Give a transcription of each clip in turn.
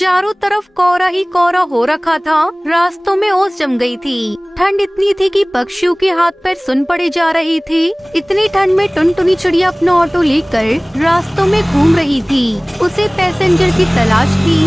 चारों तरफ कोहरा ही कोहरा हो रखा था। रास्तों में ओस जम गई थी। ठंड इतनी थी कि पक्षियों के हाथ पैर सुन पड़े जा रहे थे। इतनी ठंड में टुनटुनी चिड़िया अपना ऑटो लेकर रास्तों में घूम रही थी। उसे पैसेंजर की तलाश थी।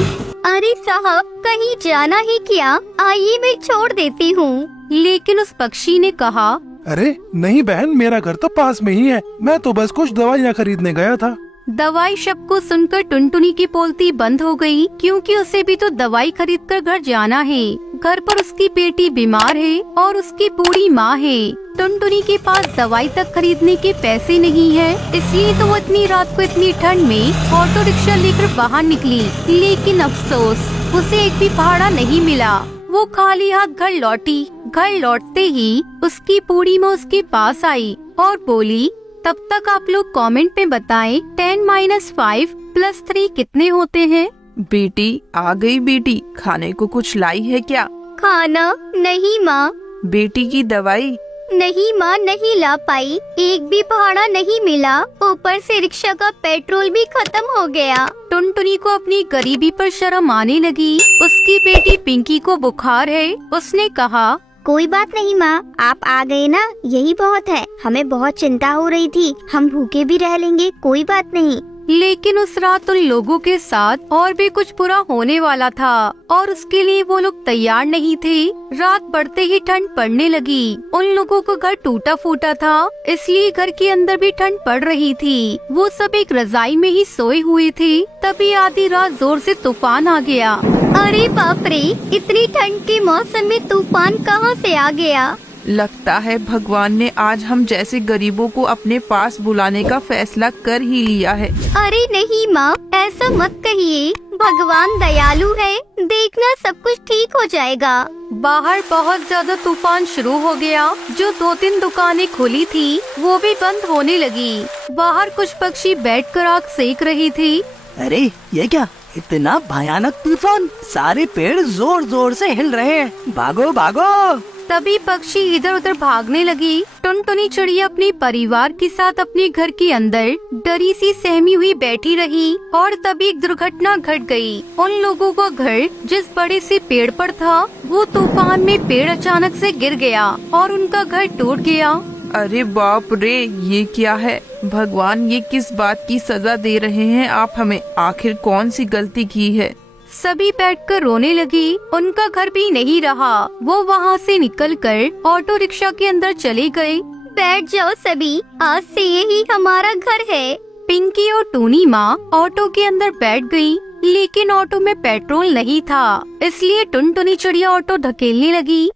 अरे साहब, कहीं जाना है क्या? आइए मैं छोड़ देती हूँ। लेकिन उस पक्षी ने कहा, अरे नहीं बहन, मेरा घर तो पास में ही है। मैं तो बस कुछ दवाइयाँ खरीदने गया था। दवाई शब्द को सुनकर टुनटुनी की बोलती बंद हो गई, क्योंकि उसे भी तो दवाई खरीद कर घर जाना है। घर पर उसकी बेटी बीमार है और उसकी बूढ़ी माँ है। टुनटुनी के पास दवाई तक खरीदने के पैसे नहीं है, इसलिए तो वो इतनी रात को इतनी ठंड में ऑटो रिक्शा लेकर बाहर निकली। लेकिन अफसोस, उसे एक भी भाड़ा नहीं मिला। वो खाली हाथ घर लौटी। घर लौटते ही उसकी बूढ़ी माँ उसके पास आई और बोली, तब तक आप लोग कमेंट में बताएं 10 - 5 + 3 कितने होते हैं। बेटी आ गई बेटी, खाने को कुछ लाई है क्या? खाना? नहीं माँ। बेटी की दवाई? नहीं माँ, नहीं ला पाई। एक भी भाड़ा नहीं मिला, ऊपर से रिक्शा का पेट्रोल भी खत्म हो गया। टुनटुनी को अपनी गरीबी पर शर्म आने लगी। उसकी बेटी पिंकी को बुखार है। उसने कहा, कोई बात नहीं माँ, आप आ गए ना, यही बहुत है। हमें बहुत चिंता हो रही थी, हम भूखे भी रह लेंगे, कोई बात नहीं। लेकिन उस रात उन लोगों के साथ और भी कुछ बुरा होने वाला था और उसके लिए वो लोग तैयार नहीं थे। रात बढ़ते ही ठंड पड़ने लगी। उन लोगों का घर टूटा फूटा था, इसलिए घर के अंदर भी ठंड पड़ रही थी। वो सब एक रजाई में ही सोए हुए थे। तभी आधी रात जोर से तूफान आ गया। अरे बाप रे, इतनी ठंड के मौसम में तूफान कहाँ से आ गया? लगता है भगवान ने आज हम जैसे गरीबों को अपने पास बुलाने का फैसला कर ही लिया है। अरे नहीं माँ, ऐसा मत कहिए। भगवान दयालु है, देखना सब कुछ ठीक हो जाएगा। बाहर बहुत ज्यादा तूफान शुरू हो गया। जो 2-3 दुकानें खुली थी वो भी बंद होने लगी। बाहर कुछ पक्षी बैठकर आग सेक रही थी। अरे ये क्या, इतना भयानक तूफान! सारे पेड़ जोर जोर से हिल रहे हैं। भागो भागो! तभी पक्षी इधर उधर भागने लगी। टुनटुनी चिड़िया अपने परिवार के साथ अपने घर के अंदर डरी सी सहमी हुई बैठी रही और तभी एक दुर्घटना घट गई। उन लोगों का घर जिस बड़े से पेड़ पर था, वो तूफान में पेड़ अचानक से गिर गया और उनका घर टूट गया। अरे बाप रे, ये क्या है? भगवान, ये किस बात की सजा दे रहे हैं आप हमें? आखिर कौन सी गलती की है? सभी बैठकर रोने लगी। उनका घर भी नहीं रहा। वो वहाँ से निकलकर ऑटो रिक्शा के अंदर चले गए। बैठ जाओ सभी, आज से यही हमारा घर है। पिंकी और टूनी माँ ऑटो के अंदर बैठ गई, लेकिन ऑटो में पेट्रोल नहीं था, इसलिए टुनटुनी चिड़िया ऑटो धकेलने लगी।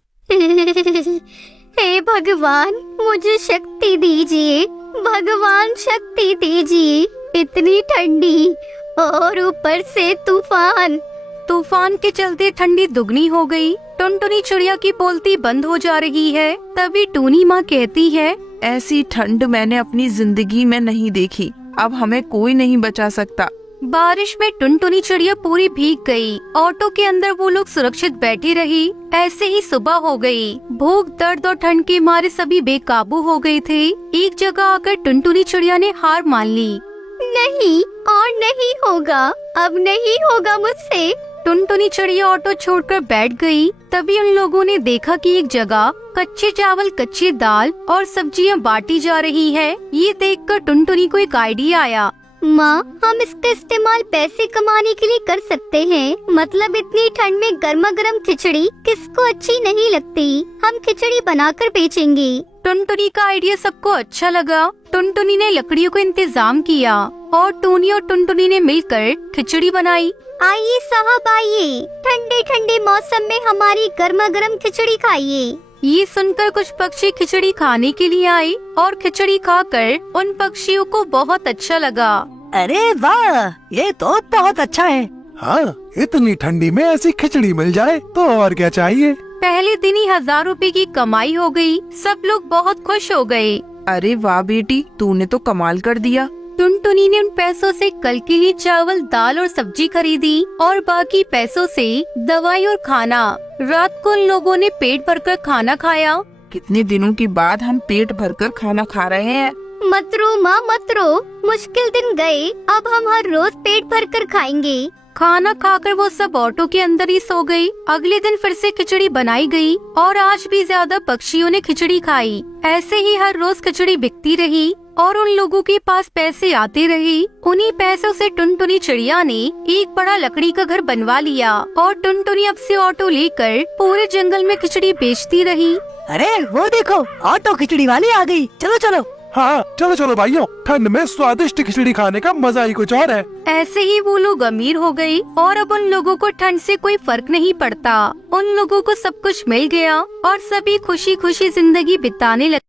हे भगवान, मुझे शक्ति दीजिए। भगवान शक्ति दीजिए। इतनी ठंडी और ऊपर से तूफान। तूफान के चलते ठंडी दुगनी हो गई। टुनटुनी चिड़िया की बोलती बंद हो जा रही है। तभी टूनी माँ कहती है, ऐसी ठंड मैंने अपनी जिंदगी में नहीं देखी। अब हमें कोई नहीं बचा सकता। बारिश में टुनटुनी चिड़िया पूरी भीग गई। ऑटो के अंदर वो लोग सुरक्षित बैठी रही। ऐसे ही सुबह हो गई। भूख, दर्द और ठंड के मारे सभी बेकाबू हो गए थे। एक जगह आकर टुनटुनी चिड़िया ने हार मान ली। नहीं और नहीं होगा, अब नहीं होगा मुझसे। टुनटुनी चिड़िया ऑटो छोड़कर बैठ गई। तभी उन लोगों ने देखा कि एक जगह कच्चे चावल, कच्ची दाल और सब्जियां बांटी जा रही है। ये देखकर टुनटुनी को एक आइडिया आया। माँ, हम इसका इस्तेमाल पैसे कमाने के लिए कर सकते हैं। मतलब इतनी ठंड में गर्मा गर्म खिचड़ी किसको अच्छी नहीं लगती। हम खिचड़ी बनाकर बेचेंगे। टुनटुनी का आइडिया सबको अच्छा लगा। टुनटुनी ने लकड़ियों का इंतजाम किया और टूनी और टुनटुनी ने मिलकर खिचड़ी बनाई। आइए साहब, आइए, ठंडे ठंडे मौसम में हमारी गर्मा गर्म खिचड़ी खाइए। ये सुनकर कुछ पक्षी खिचड़ी खाने के लिए आए और खिचड़ी खाकर उन पक्षियों को बहुत अच्छा लगा। अरे वाह, ये तो बहुत अच्छा है। हाँ, इतनी ठंडी में ऐसी खिचड़ी मिल जाए तो और क्या चाहिए। पहले दिन ही 1000 रुपए की कमाई हो गई। सब लोग बहुत खुश हो गए। अरे वाह बेटी, तूने तो कमाल कर दिया। टुनटुनी ने उन पैसों से कल के लिए चावल, दाल और सब्जी खरीदी और बाकी पैसों से दवाई और खाना। रात को उन लोगों ने पेट भरकर खाना खाया। कितने दिनों के बाद हम पेट भरकर खाना खा रहे हैं। मत रो माँ, मत रो। मुश्किल दिन गए, अब हम हर रोज पेट भरकर खाएंगे। खाना खाकर वो सब ऑटो के अंदर ही सो गई। अगले दिन फिर से खिचड़ी बनाई गई और आज भी ज्यादा पक्षियों ने खिचड़ी खाई। ऐसे ही हर रोज खिचड़ी बिकती रही और उन लोगों के पास पैसे आते रहे। उन्हीं पैसों से टुनटुनी चिड़िया ने एक बड़ा लकड़ी का घर बनवा लिया और टुनटुनी अब से ऑटो लेकर पूरे जंगल में खिचड़ी बेचती रही। अरे वो देखो, ऑटो खिचड़ी वाली आ गई। चलो चलो। हाँ चलो चलो भाइयों, ठंड में स्वादिष्ट खिचड़ी खाने का मजा ही कुछ और है। ऐसे ही वो लोग अमीर हो गए और अब उन लोगों को ठंड से कोई फर्क नहीं पड़ता। उन लोगों को सब कुछ मिल गया और सभी खुशी खुशी जिंदगी बिताने लगे।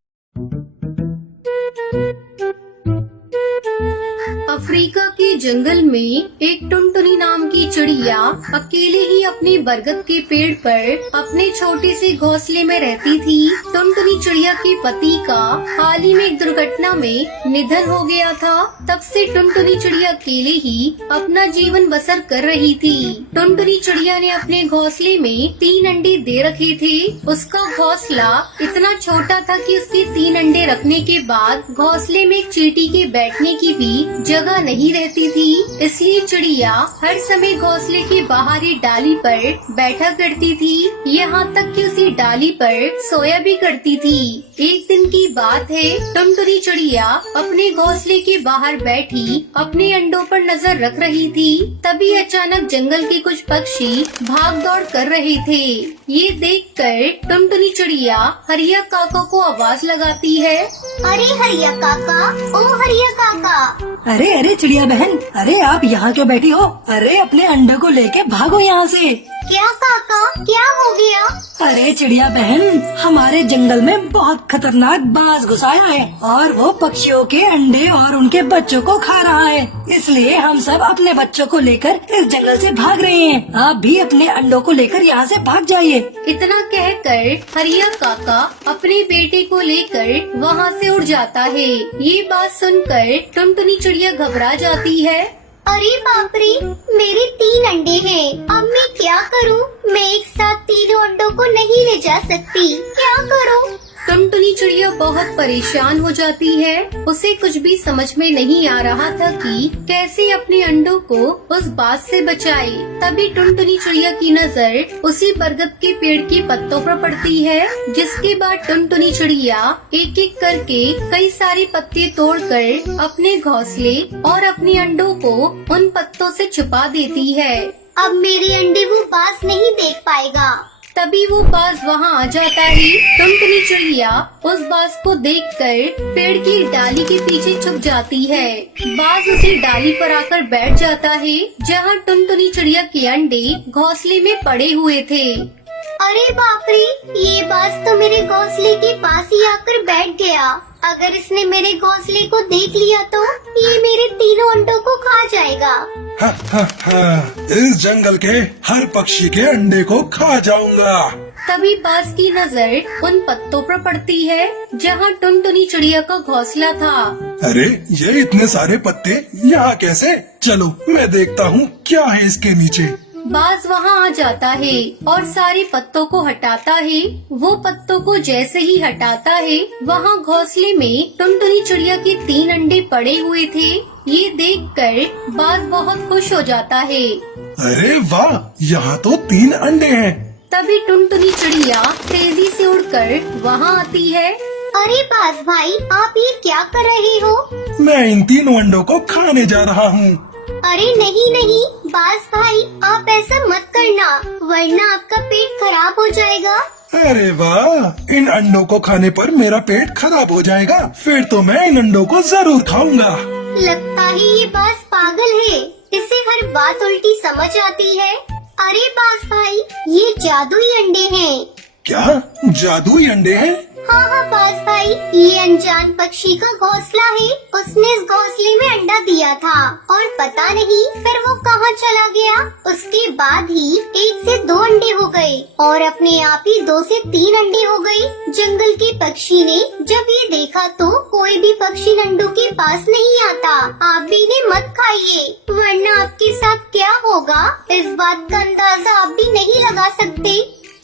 अफ्रीका के जंगल में एक टुनटुनी नाम की चिड़िया अकेले ही अपने बरगद के पेड़ पर अपने छोटे से घोंसले में रहती थी। टुनटुनी चिड़िया के पति का हाल ही में एक दुर्घटना में निधन हो गया था। तब से टुनटुनी चिड़िया अकेले ही अपना जीवन बसर कर रही थी। टुनटुनी चिड़िया ने अपने घोंसले में 3 अंडे दे रखे थे। उसका घोंसला इतना छोटा था कि उसके 3 अंडे रखने के बाद घोंसले में एक चींटी के बैठने की भी जगह नहीं रहती थी। इसलिए चिड़िया हर समय घोंसले के बाहरी डाली पर बैठा करती थी, यहाँ तक कि उसी डाली पर सोया भी करती थी। एक दिन की बात है, टुनटुनी चिड़िया अपने घोंसले के बाहर बैठी अपने अंडों पर नजर रख रही थी। तभी अचानक जंगल के कुछ पक्षी भाग दौड़ कर रहे थे। ये देखकर टुनटुनी चिड़िया हरिया काका को आवाज लगाती है। अरे हरिया काका, ओ हरिया काका। अरे अरे चिड़िया बहन, अरे आप यहाँ क्यों बैठी हो? अरे अपने अंडे को लेके भागो यहाँ से। क्या काका, क्या हो गया? अरे चिड़िया बहन, हमारे जंगल में बहुत खतरनाक बाज घुस आया है और वो पक्षियों के अंडे और उनके बच्चों को खा रहा है। इसलिए हम सब अपने बच्चों को लेकर इस जंगल से भाग रहे हैं। आप भी अपने अंडों को लेकर यहाँ से भाग जाइए। इतना कहकर हरिया काका अपने बेटे को लेकर वहाँ से उड़ जाता है। ये बात सुनकर टुनटुनी चिड़िया घबरा जाती है। अरे बाप रे, मेरे 3 अंडे हैं। अब मैं क्या करूं? मैं एक साथ 3 अंडों को नहीं ले जा सकती। क्या करूं? टुनटुनी चिड़िया बहुत परेशान हो जाती है। उसे कुछ भी समझ में नहीं आ रहा था कि कैसे अपने अंडों को उस बात से बचाए। तभी टुनटुनी चिड़िया की नजर उसी बरगद के पेड़ के पत्तों पर पड़ती है, जिसके बाद टुनटुनी चिड़िया एक एक करके कई सारे पत्ते तोड़कर अपने घोंसले और अपने अंडों को उन पत्तों से छुपा देती है। अब मेरे अंडे वो बाज नहीं देख पाएगा। तभी वो बाज वहाँ आ जाता है। टुनटुनी चिड़िया उस बाज को देखकर पेड़ की डाली के पीछे छुप जाती है। बाज उसी डाली पर आकर बैठ जाता है जहाँ टुनटुनी चिड़िया के अंडे घोंसले में पड़े हुए थे। अरे बाप रे, ये बाज तो मेरे घोंसले के पास ही आकर बैठ गया। अगर इसने मेरे घोंसले को देख लिया तो ये मेरे 3 अंडों को खा जाएगा। इस जंगल के हर पक्षी के अंडे को खा जाऊंगा। तभी बाज की नजर उन पत्तों पर पड़ती है जहाँ टुनटुनी चिड़िया का घोंसला था। अरे ये इतने सारे पत्ते यहाँ कैसे? चलो मैं देखता हूँ क्या है इसके नीचे। बाज वहाँ आ जाता है और सारे पत्तों को हटाता है। वो पत्तों को जैसे ही हटाता है, वहाँ घोंसले में टुनटुनी चिड़िया के 3 अंडे पड़े हुए थे। ये देखकर बाज बहुत खुश हो जाता है। अरे वाह, यहाँ तो 3 अंडे हैं। तभी टुनटुनी चिड़िया तेजी से उड़कर वहाँ आती है। अरे बाज भाई, आप ये क्या कर रहे हो? मैं इन 3 अंडों को खाने जा रहा हूँ। अरे नहीं नहीं बाज भाई, आप ऐसा मत करना, वरना आपका पेट खराब हो जाएगा। अरे वाह, इन अंडों को खाने पर मेरा पेट खराब हो जाएगा। फिर तो मैं इन अंडों को जरूर खाऊंगा। लगता है ये बाज पागल है, इसे हर बात उल्टी समझ आती है। अरे बाज भाई, ये जादुई अंडे हैं। क्या जादुई अंडे हैं? हाँ बाज भाई, ये अनजान पक्षी का घोंसला है। उसने इस घोंसले में अंडा दिया था और पता नहीं फिर वो कहाँ चला गया। उसके बाद ही 1 से 2 अंडे हो गए और अपने आप ही 2 से 3 अंडे हो गए। जंगल के पक्षी ने जब ये देखा तो कोई भी पक्षी अंडों के पास नहीं आता। आप भी इन्हें मत खाइए, वरना आपके साथ क्या होगा इस बात का अंदाजा आप भी नहीं लगा सकते।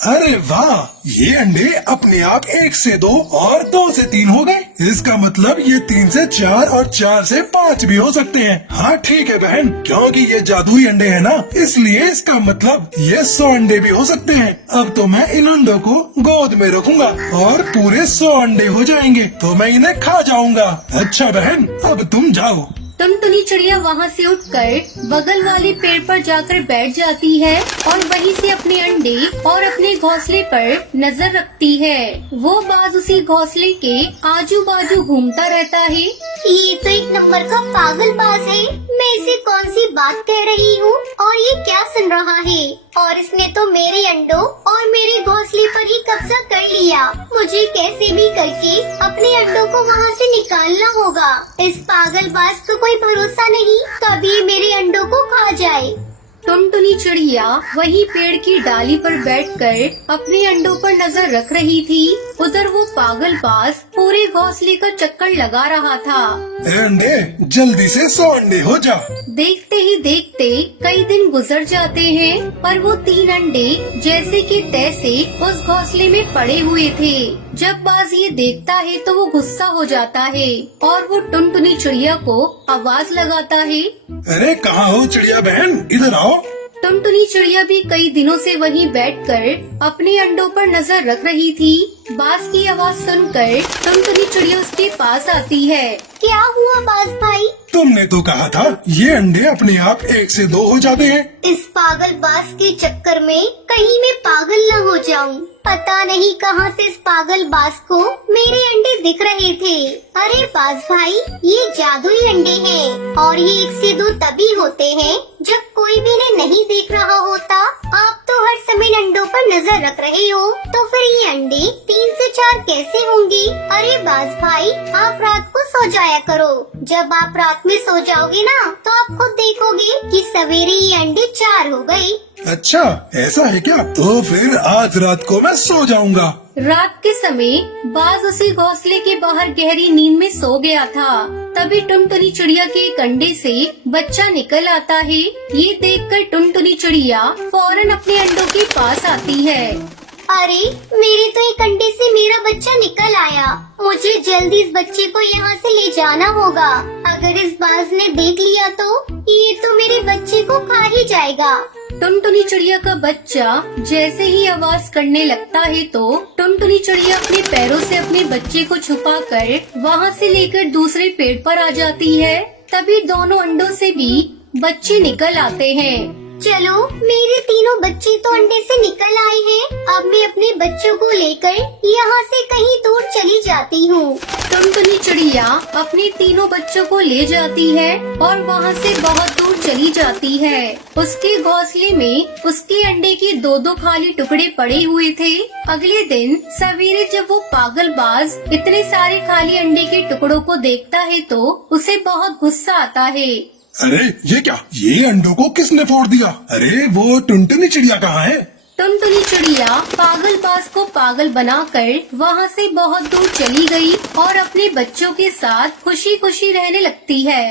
अरे वाह, ये अंडे अपने आप 1 से 2 और 2 से 3 हो गए। इसका मतलब ये 3 से 4 और 4 से 5 भी हो सकते हैं। हाँ ठीक है बहन, क्योंकि ये जादुई अंडे हैं ना, इसलिए इसका मतलब ये 100 अंडे भी हो सकते हैं। अब तो मैं इन अंडों को गोद में रखूंगा और पूरे 100 अंडे हो जाएंगे तो मैं इन्हें खा जाऊंगा। अच्छा बहन, अब तुम जाओ। टुनटुनी चिड़िया वहाँ से उठकर बगल वाले पेड़ पर जाकर बैठ जाती है और वहीं से अपने अंडे और अपने घोंसले पर नजर रखती है। वो बाज उसी घोंसले के आजू बाजू घूमता रहता है। ये तो एक नंबर का पागलबाज है। मैं इसे कौन सी बात कह रही हूँ और ये क्या सुन रहा है? और इसने तो मेरे अंडों और मेरे घोंसले पर ही कब्जा कर लिया। मुझे कैसे भी करके अपने अंडों को वहाँ से निकालना होगा। इस पागलबाज को कोई भरोसा नहीं, कभी मेरे अंडों को खा जाए। टुनटुनी चिड़िया वही पेड़ की डाली पर बैठकर अपने अंडों पर नजर रख रही थी। उधर वो पागलबाज पूरे घोंसले का चक्कर लगा रहा था। ए अंडे, जल्दी से 100 अंडे हो जा। देखते ही देखते कई दिन गुजर जाते हैं, पर वो 3 अंडे जैसे कि तैसे उस घोंसले में पड़े हुए थे। जब बाज ये देखता है तो वो गुस्सा हो जाता है और वो टुनटुनी चिड़िया को आवाज लगाता है। अरे कहाँ हो चिड़िया बहन, इधर आओ। टुनटुनी चिड़िया भी कई दिनों से वहीं बैठकर अपने अंडों पर नजर रख रही थी। बाज की आवाज सुनकर टुनटुनी चिड़िया उसके पास आती है। क्या हुआ बाज भाई? तुमने तो कहा था ये अंडे अपने आप 1 से 2 हो जाते हैं। इस पागलबाज के चक्कर में कहीं मैं पागल न हो जाऊं। पता नहीं कहां से इस पागलबाज को मेरे अंडे दिख रहे थे। अरे बाज भाई, ये जादुई अंडे हैं और ये 1 से 2 तभी होते हैं जब कोई भी इन्हें नहीं देख रहा होता। आप तो हर समय अंडों पर नजर रख रहे हो, तो फिर ये अंडे 3 से 4 कैसे होंगे? अरे बाज भाई, आप रात को सो जाया करो। जब आप रात में सो जाओगे ना, तो आप खुद देखोगे कि सवेरे ये अंडे 4 हो गए। अच्छा ऐसा है क्या? तो फिर आज रात को मैं सो जाऊंगा। रात के समय बाज उसी घोंसले के बाहर गहरी नींद में सो गया था। तभी टुनटुनी चिड़िया के एक अंडे से बच्चा निकल आता है। ये देखकर टुनटुनी चिड़िया फौरन अपने अंडों के पास आती है। अरे मेरे तो एक अंडे से मेरा बच्चा निकल आया। मुझे जल्दी इस बच्चे को यहाँ से ले जाना होगा। अगर इस बाज ने देख लिया तो ये तो मेरे बच्चे को खा ही जाएगा। टुनटुनी चिड़िया का बच्चा जैसे ही आवाज करने लगता है तो टुनटुनी चिड़िया अपने पैरों से अपने बच्चे को छुपाकर वहाँ से लेकर दूसरे पेड़ पर आ जाती है। तभी दोनों अंडों से भी बच्चे निकल आते हैं। चलो, मेरे तीनों बच्चे तो अंडे से निकल आए हैं। अब मैं अपने बच्चों को लेकर यहाँ से कहीं दूर चली जाती हूँ। टुनटुनी चिड़िया अपने तीनों बच्चों को ले जाती है और वहाँ से बहुत दूर चली जाती है। उसके घोंसले में उसके अंडे के 2-2 खाली टुकड़े पड़े हुए थे। अगले दिन सवेरे जब वो पागलबाज इतने सारे खाली अंडे के टुकड़ों को देखता है तो उसे बहुत गुस्सा आता है। अरे ये क्या, ये अंडों को किसने फोड़ दिया? अरे वो टुनटुनी चिड़िया कहाँ है? टुनटुनी चिड़िया पागलबाज को पागल बनाकर वहाँ से बहुत दूर चली गई और अपने बच्चों के साथ खुशी खुशी रहने लगती है।